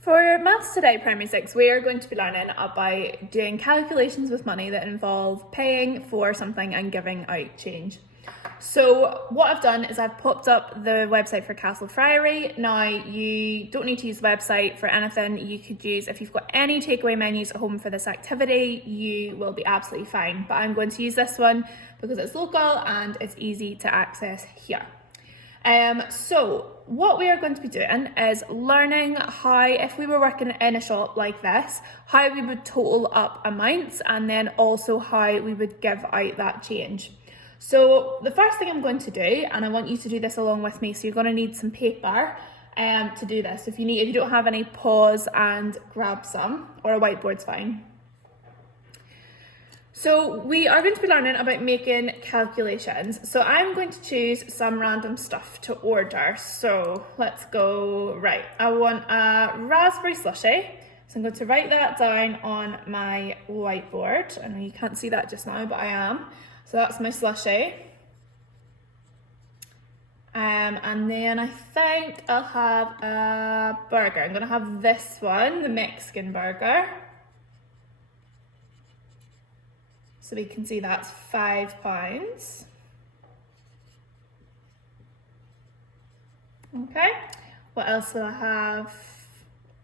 For Maths Today Primary 6, we are going to be learning about doing calculations with money that involve paying for something and giving out change. So what I've done is I've popped up the website for Castle Friary. Now, you don't need to use the website for anything. You could use, if you've got any takeaway menus at home for this activity, you will be absolutely fine. But I'm going to use this one because it's local and it's easy to access here. So what we are going to be doing is learning how, if we were working in a shop like this, how we would total up amounts and then also how we would give out that change. So the first thing I'm going to do, and I want you to do this along with me, so you're going to need some paper to do this. If you don't have any, pause and grab some, or a whiteboard's fine. So we are going to be learning about making calculations. So I'm going to choose some random stuff to order. So let's go, right, I want a raspberry slushy. So I'm going to write that down on my whiteboard. I know you can't see that just now, but I am. So that's my slushy. And then I think I'll have a burger. I'm going to have this one, the Mexican burger. So we can see that's £5. Okay, what else will I have?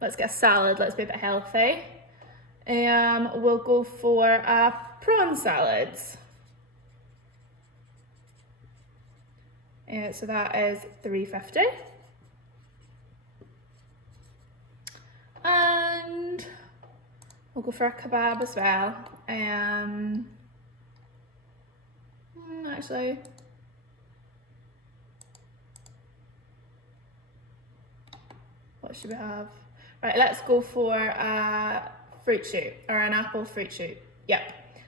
Let's get a salad, let's be a bit healthy. We'll go for a prawn salad. So that is £3.50. And we'll go for a kebab as well. Actually, what should we have? Right, let's go for a fruit shoot, or an apple fruit shoot. Yep,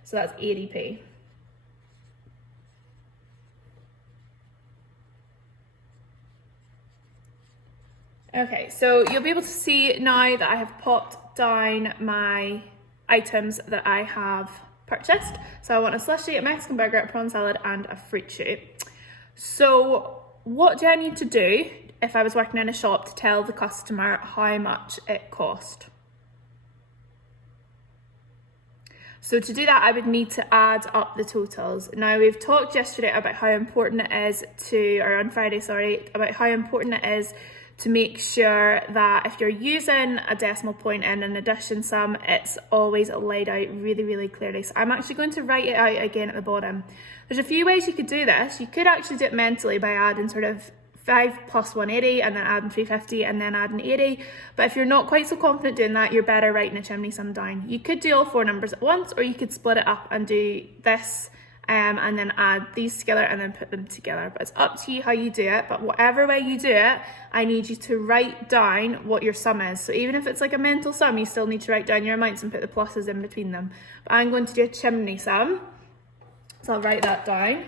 so that's 80p. Okay, so you'll be able to see now that I have popped down my items that I have purchased. So I want a slushy, a Mexican burger, a prawn salad, and a fruit shoot. So what do I need to do if I was working in a shop to tell the customer how much it cost? So to do that, I would need to add up the totals. Now, we've talked yesterday about how important it is or on Friday, sorry, about how important it is to make sure that if you're using a decimal point in an addition sum, it's always laid out really, really clearly. So I'm actually going to write it out again at the bottom. There's a few ways you could do this. You could actually do it mentally by adding sort of 5 plus 180 and then adding 350 and then adding 80. But if you're not quite so confident doing that, you're better writing a chimney sum down. You could do all 4 numbers at once, or you could split it up and do this and then add these together and then put them together. But it's up to you how you do it. But whatever way you do it, I need you to write down what your sum is. So even if it's like a mental sum, you still need to write down your amounts and put the pluses in between them. But I'm going to do a chimney sum. So I'll write that down.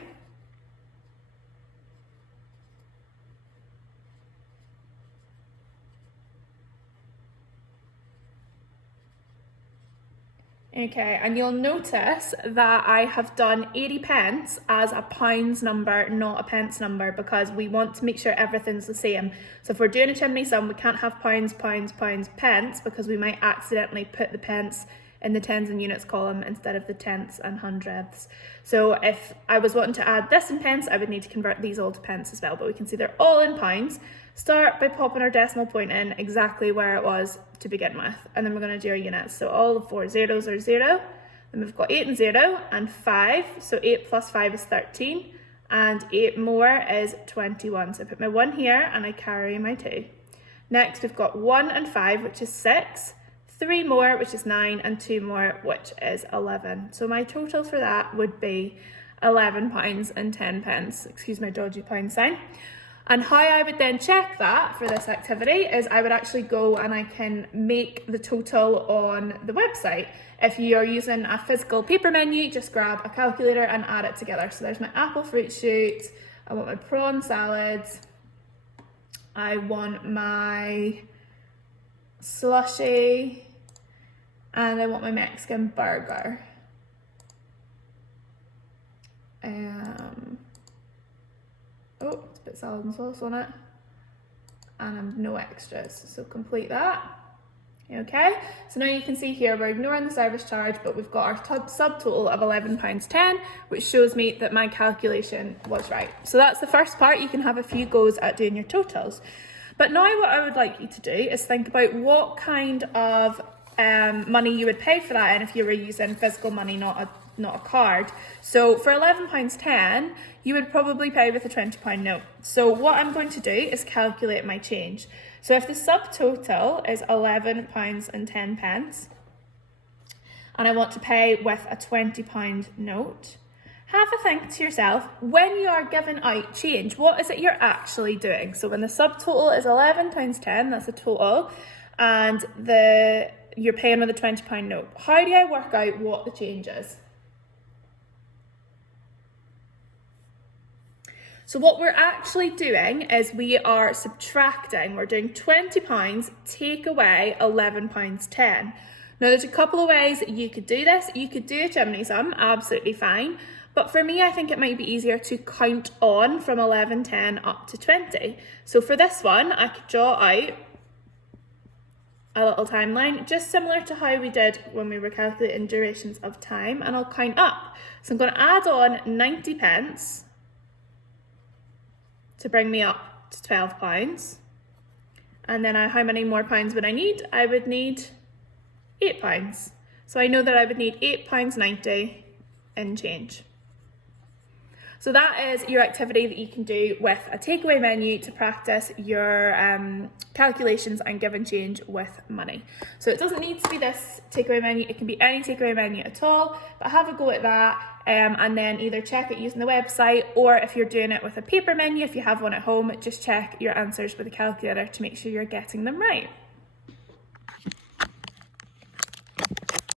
Okay, and you'll notice that I have done 80p as a pounds number, not a pence number, because we want to make sure everything's the same. So if we're doing a chimney sum, we can't have pounds, pounds, pounds, pence, because we might accidentally put the pence in the tens and units column instead of the tenths and hundredths. So if I was wanting to add this in pence, I would need to convert these all to pence as well, but we can see they're all in pounds. Start by popping our decimal point in exactly where it was to begin with, and then we're going to do our units. So all the 4 zeros are 0, then we've got 8 and 0 and 5, so 8 plus 5 is 13, and 8 more is 21. So I put my 1 here and I carry my 2. Next we've got 1 and 5, which is 6, 3 more, which is 9, and 2 more, which is 11. So my total for that would be £11 and 10p. Excuse my dodgy pound sign. And how I would then check that for this activity is I would actually go and I can make the total on the website. If you are using a physical paper menu, just grab a calculator and add it together. So there's my apple fruit shoot, I want my prawn salad, I want my slushy, and I want my Mexican burger. Oh, put salad and sauce on it, and no extras, so complete that. Okay, so now you can see here we're ignoring the service charge, but we've got our subtotal of £11.10, which shows me that my calculation was right. So that's the first part. You can have a few goes at doing your totals. But now what I would like you to do is think about what kind of money you would pay for that, and if you were using physical money, not a card. So for £11.10, you would probably pay with a £20 note. So what I'm going to do is calculate my change. So if the subtotal is £11.10, and I want to pay with a £20 note, have a think to yourself, when you are giving out change, what is it you're actually doing? So when the subtotal is £11.10, that's a total, and you're paying with a £20 note. How do I work out what the change is? So what we're actually doing is we are subtracting. We're doing £20, take away £11.10. Now there's a couple of ways that you could do this. You could do a chimney sum, absolutely fine. But for me, I think it might be easier to count on from £11.10 up to 20. So for this one, I could draw out a little timeline, just similar to how we did when we were calculating durations of time, and I'll count up. So I'm going to add on 90p to bring me up to £12. And then how many more pounds would I need? I would need £8. So I know that I would need £8.90 in change. So that is your activity that you can do with a takeaway menu to practice your calculations and give and change with money. So it doesn't need to be this takeaway menu, it can be any takeaway menu at all, but have a go at that and then either check it using the website, or if you're doing it with a paper menu, if you have one at home, just check your answers with a calculator to make sure you're getting them right.